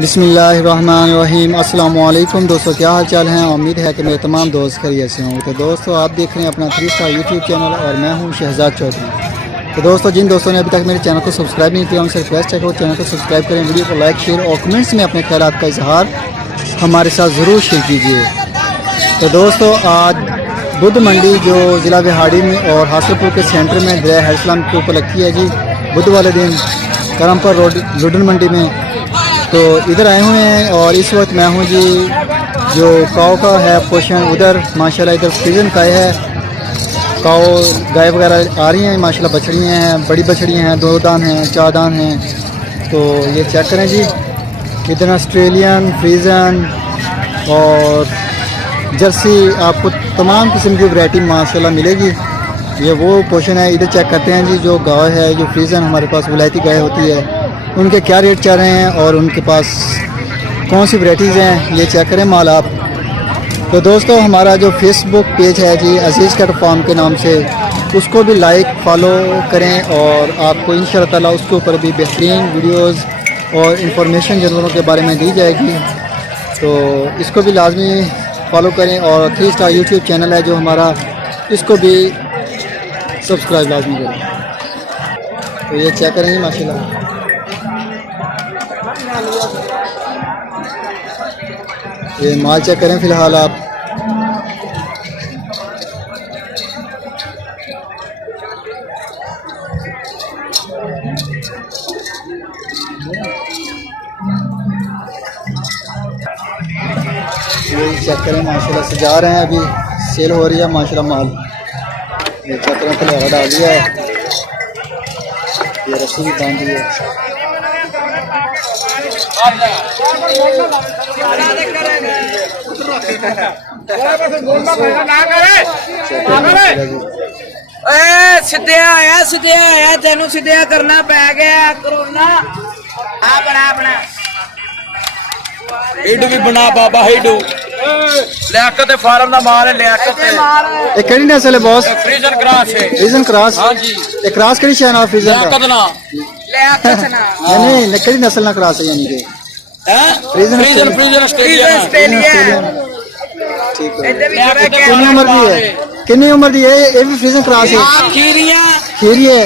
बिस्मिल्लाहिर्रहमानिर्रहीम। अस्सलाम वालेकुम दोस्तों, क्या हाल चाल हैं। उम्मीद है कि मेरे तमाम दोस्त खैरियत से हों। तो दोस्तों, आप देख रहे हैं अपना 3 स्टार यूट्यूब चैनल और मैं हूं शहजाद चौधरी। तो दोस्तों, जिन दोस्तों ने अभी तक मेरे चैनल को सब्सक्राइब नहीं किया, उनसे रिक्वेस्ट है कि वो चैनल को सब्सक्राइब करें, वीडियो को लाइक शेयर और कमेंट्स में अपने ख्यालात का इजहार हमारे साथ ज़रूर शेयर कीजिए। तो दोस्तों, आज बुध मंडी जो ज़िला बिहाड़ी में और हासिलपुर के सेंटर में दरिया हरसलाम के ऊपर लगती है जी, बुध वाले दिन करमपुर रोड लुडन मंडी में। तो इधर आए हुए हैं और इस वक्त मैं हूँ जी जो काव का है पोषण, उधर माशाल्लाह इधर सीजन का है। काव गाय वगैरह आ रही हैं माशाल्लाह, बछड़ियाँ हैं, बड़ी बछड़ियाँ हैं, 2 दान हैं, 4 दान हैं। तो ये चेक करें जी, इधर ऑस्ट्रेलियन, फ्रीजन और जर्सी, आपको तमाम किस्म की वैरायटी माशाल्लाह मिलेगी। ये वो पोषण है। इधर चेक करते हैं जी, जो गाय है, जो फ्रीजन हमारे पास विलायती गाय होती है, उनके क्या रेट चल रहे हैं और उनके पास कौन सी वैरायटीज़ हैं, ये चेक करें माल आप। तो दोस्तों, हमारा जो फेसबुक पेज है जी अजीज़ कैट फार्म के नाम से, उसको भी लाइक फॉलो करें और आपको इंशाअल्लाह ताला उसके ऊपर भी बेहतरीन वीडियोस और इन्फॉर्मेशन जानवरों के बारे में दी जाएगी। तो इसको भी लाजमी फॉलो करें और 3 स्टार यूट्यूब चैनल है जो हमारा, इसको भी सब्सक्राइब लाजमी करें। तो ये चेक करें माशाल्लाह, ये माल चेक करें फ़िलहाल आप। ये चेक करें माशाल्लाह, सजा रहे हैं, अभी सेल हो रही है माशाल्लाह माल। ये चेक करें, फुलहारा डाल दिया है, ये रस्सी भी बांध दी है। सिद्धिया तेनू सिद्धिया करना पै गया करोना। हिडू भी बना बाबा, हिडू लियाकत फार्म का माल है। लियाकत ये केड़ी नस्ल है बॉस? फ्रीजन क्रॉस है। फ्रीजन क्रॉस? हां जी। ये क्रॉस केड़ी शय ना फ्रीजन का? लियाकत ना, लियाकत ना। नहीं केड़ी नस्ल ना क्रॉस है यानी कि? हैं? फ्रीजन फ्रीजन ऑस्ट्रेलिया। ठीक है। कितनी उम्र की है? कितनी उम्र की है? ये भी फ्रीजन क्रॉस है? खीरी है।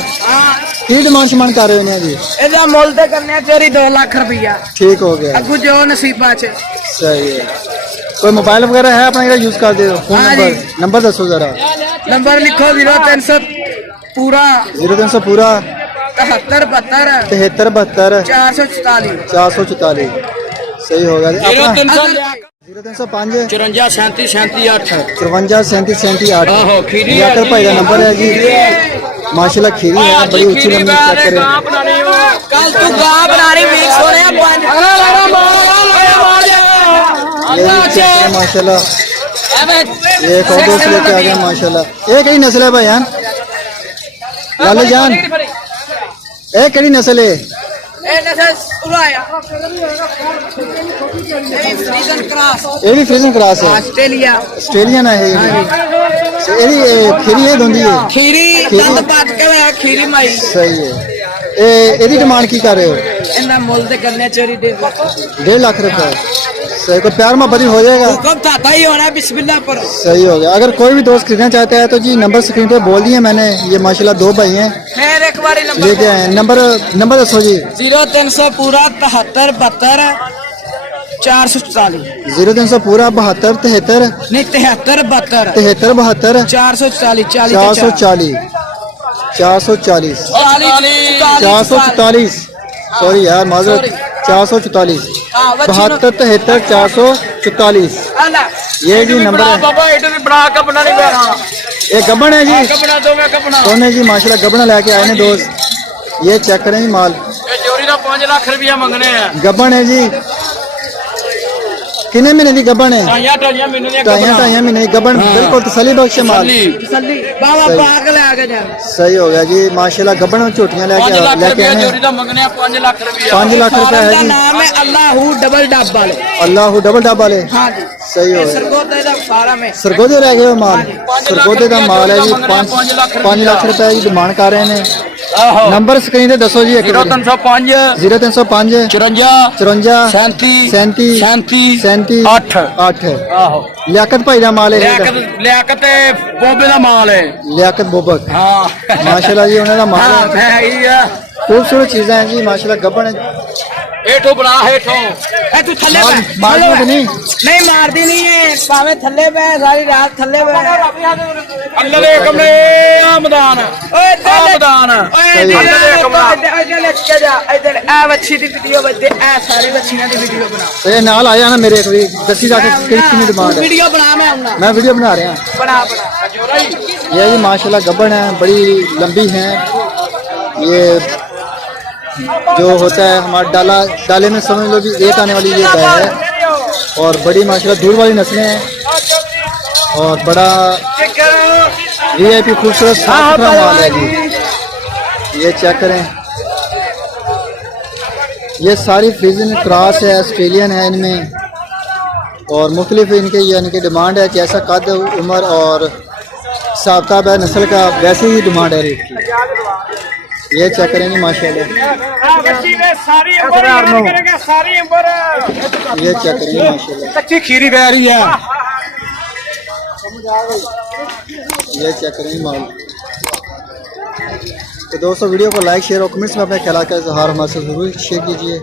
की डिमांड शमान कर रहे हो जी? ਇਹਦਾ ਮੁੱਲ ਤੇ ਕਰਨੇ ਤੇਰੀ 2 ਲੱਖ ਰੁਪਇਆ। ठीक हो गया, ਅੱਗੂ ਜੋ ਨਸੀਬਾਂ ਚ। सही है। कोई मोबाइल वगैरह है अपना यूज कर दे? फोन नंबर दसो जरा। नंबर लिखो 0300 पूरा 0300 पूरा 73 72 444 444। सही होगा जी। अपना 0305 54 37 37 8। 53 37 37 8। आहो, खीरी याकर भाई का नंबर है जी। माशाल्लाह खीरी है, बड़ी ऊंची लंबी चेक करें। कल तू गां बनानी वीक सोने माशाल्लाह। ये एक और दोस्त लेके आ गए माशाल्लाह। ये कई नस्ल है भाई यार? लाले जान, ये कई नस्ल है? ये भी फ्रीजन क्रॉस है? ऑस्ट्रेलियन है ये? खीरी है धुंधी है? खीरी माई सही है। ਇਹਦੀ डिमांड की कर रहे हो? इन्ना मुल ते करने चोरी दे 1.5 लाख रुपए। सही, कोई प्यार मोहब्बत हो जाएगा? हुक्म था ही होना बिस्मिल्लाह पर। सही हो गया। अगर कोई भी दोस्त खरीदना चाहता है तो जी नंबर स्क्रीन पे बोल दिए मैंने। ये माशाल्लाह 2 भाई हैं, फिर एक बार लेके आए। नंबर दसो जी। 0300 पूरा 73 72 444। 0300 पूरा 72 73 नहीं 73 72 73 72 444 444 444। सॉरी यार, माजरत। 444 72 73 444। ये जी नंबर है। ये गबन है जी, सोने जी माशाल्लाह गबन लेके आए हैं दोस्त। ये चेक करें जी माल। चोरी का 5 लाख रुपया मंगने हैं। गबन है जी। कितने महीने की गबन है? 2.5 महीने की गबन। बिल्कुल तसल्ली बख्श माल। सही हो गया जी माशाल्लाह। गबन में झोटियां लेके आए हैं। 5 लाख रुपया है जी। नाम है अल्लाहू डबल डब वाले। अल्लाहू डबल डब वाले? सही हो गया। सरगोदे ਦਾ ਫਾਰਮ ਹੈ सरगोदे रह गए हो माल, पाँच सरगोदे का लाख माल है जी रुपया मंगना, 5 लाख रुपए की डिमांड कर रहे हैं। ਆਹੋ नंबर स्क्रीन पे दसो जी एक 0305 0305 54 54 37 37 37 8 8 8 ਆਹੋ लियाकत भाई का माल है ਲਿਆਕਤ ਤੇ ਬੋਬੇ ਦਾ ਮਾਲ ਹੈ लियाकत बोबक ਹਾਂ माशाल्लाह जी उन्होंने माल ਹਾਂ है। ਮੈਂ ਹੀ ਆ खूबसूरत चीजें हैं जी माशाल्लाह गबन ਹੇਠੋਂ ਬਣਾ ਹੇਠੋਂ ਐ ਤੂੰ ਥੱਲੇ ਮਾਰ- ਬੈ ਮਾਰ ਥੱਲੇ ਦੂੰਗੀ ਬੈ। ਨਹੀਂ। ਨਹੀਂ ਮਾਰਦੀ ਨਹੀਂ ਹੈ ਭਾਵੇਂ ਥੱਲੇ ਬੈ ਸਾਰੀ ਰਾਤ ਥੱਲੇ ਬੈ ਅੱਲੇ ਦੇ ਕਮਰੇ ਆ ਮੈਦਾਨ ਓਏ ਆ ਮੈਦਾਨ ਓਏ ਸਹੀ ਹੈ। ਅੱਲੇ ਦੇ ਕਮਰਾ ਇੱਧਰ ਲੈ ਕੇ ਜਾ ਇੱਧਰ ਆ ਵੱਛੀ ਦੀ ਵੀਡੀਓ ਬੱਦੇ ਆ ਸਾਰੀ ਵੱਛੀਆਂ ਦੀ ਵੀਡੀਓ ਬਣਾ तो ये नाल आया ना मेरे एक भी दसी जाके कितनी डिमांड है। ਵੀਡੀਓ ਬਣਾ ਮੈਂ ਆਉਣਾ मैं वीडियो बना रहा हूँ। ਬਣਾ ਬਣਾ ये जी माशाल्लाह गबन है, बड़ी लंबी है। ये जो होता है हमारा डाले में समझ लो कि एक आने वाली ये गाय है और बड़ी माशाल्लाह दूर वाली नस्लें हैं और बड़ा वीआईपी खूबसूरत साफ सुथरा माल है जी। ये चेक करें, ये सारी फ्रीजन क्रॉस है, ऑस्ट्रेलियन है इनमें और मुख्तलिफ इनके यानी कि डिमांड है। जैसा कद उम्र और साबताब है नस्ल का वैसे ही डिमांड है रेट की। ये चेक करेंगे माशाल्लाह, ये चेक करेंगे माशाल्लाह, ਕੱਚੀ ਖੀਰੀ ਬੈ ਰਹੀ ਹੈ ये चेक करेंगे माल। तो दोस्तों वीडियो को लाइक शेयर और कमेंट्स में अपने ख्याल का इजहार हमारे साथ जरूर शेयर कीजिए।